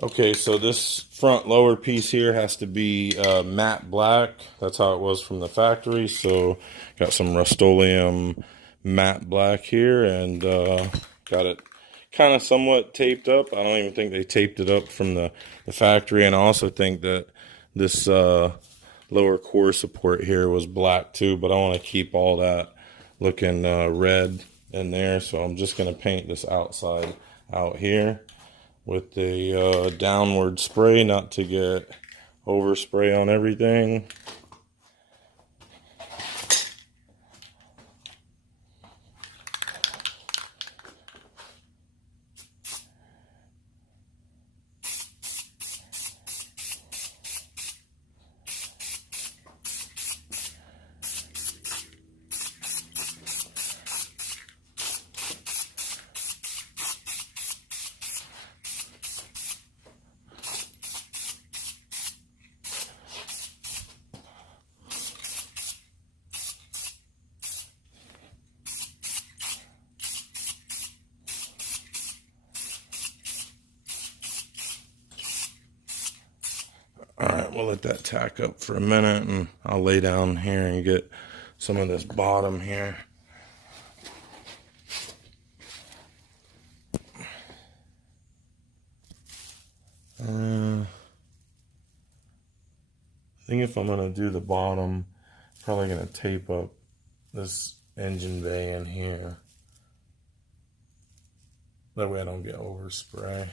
Okay, so this front lower piece here has to be matte black. That's how it was from the factory. So got some Rust-Oleum matte black here, and got it kind of somewhat taped up. I don't even think they taped it up from the factory. And I also think that this lower core support here was black too, but I want to keep all that looking red in there. So I'm just going to paint this outside out here with the downward spray, not to get overspray on everything. Alright, we'll let that tack up for a minute, and I'll lay down here and get some of this bottom here. I think if I'm going to do the bottom, probably going to tape up this engine bay in here. That way I don't get overspray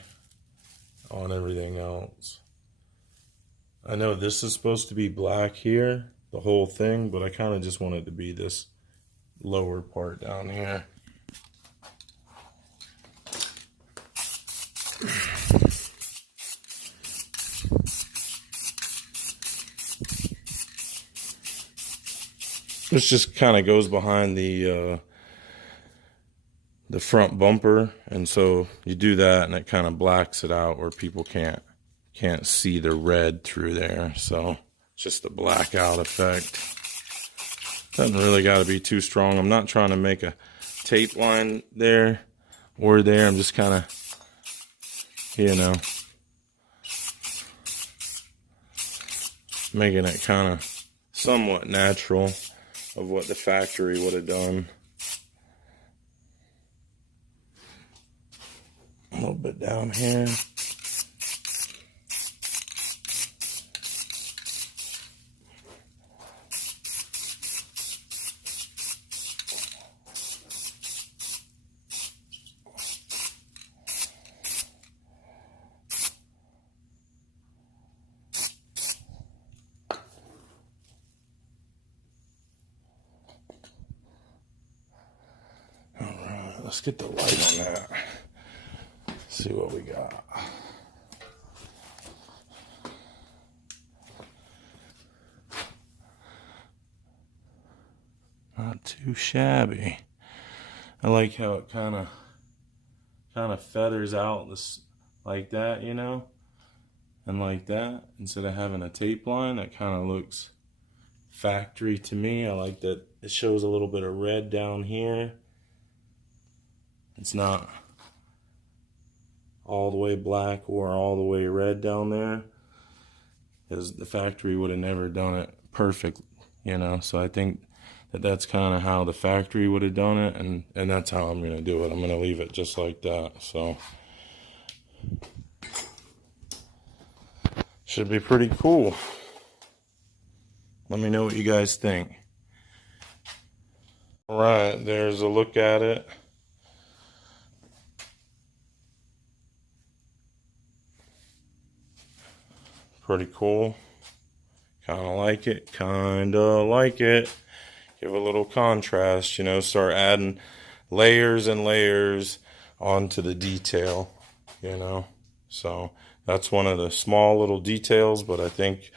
on everything else. I know this is supposed to be black here, the whole thing, but I kind of just want it to be this lower part down here. This just kind of goes behind the front bumper, and so you do that and it kind of blacks it out where people can't see the red through there. So it's just the blackout effect. Doesn't really got to be too strong. I'm not trying to make a tape line there or there. I'm just kind of, making it kind of somewhat natural of what the factory would have done. A little bit down here. Let's get the light on that. See what we got. Not too shabby. I like how it kind of feathers out this like that, and like that, instead of having a tape line. That kind of looks factory to me. I like that it shows a little bit of red down here. It's not all the way black or all the way red down there, because the factory would have never done it perfect, so I think that that's kind of how the factory would have done it, and that's how I'm going to do it. I'm going to leave it just like that. So should be pretty cool. Let me know what you guys think. All right, there's a look at it. Pretty cool. Kind of like it. Give a little contrast, start adding layers and layers onto the detail, So that's one of the small little details, but I think,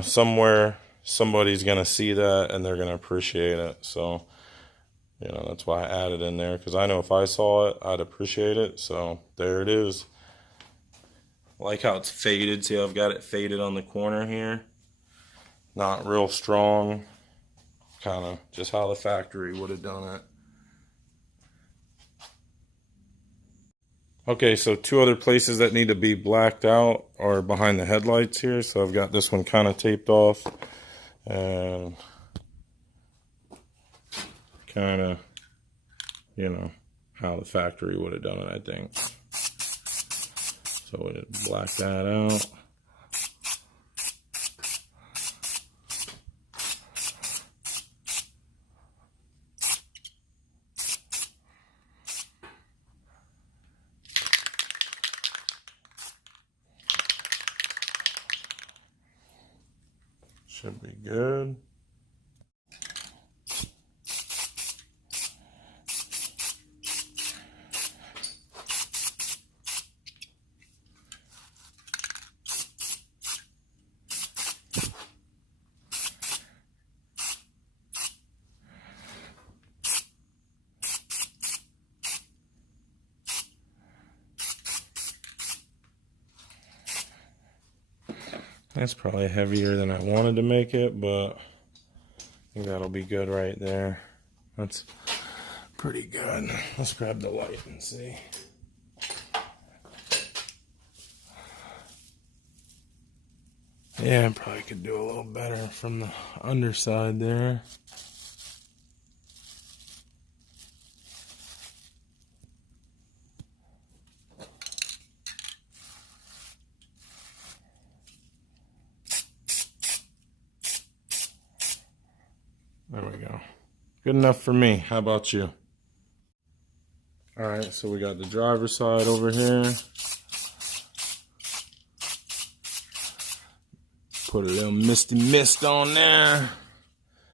somewhere somebody's going to see that and they're going to appreciate it. So, that's why I added in there, because I know if I saw it, I'd appreciate it. So there it is. I like how it's faded. See how I've got it faded on the corner here? Not real strong. Kind of just how the factory would have done it. Okay, so two other places that need to be blacked out are behind the headlights here. So I've got this one kind of taped off and kind of, you know, how the factory would have done it, I think. So we'll black that out. Should be good. That's probably heavier than I wanted to make it, but I think that'll be good right there. That's pretty good. Let's grab the light and see. Yeah, I probably could do a little better from the underside there. There we go. Good enough for me. How about you? Alright, so we got the driver's side over here. Put a little misty mist on there.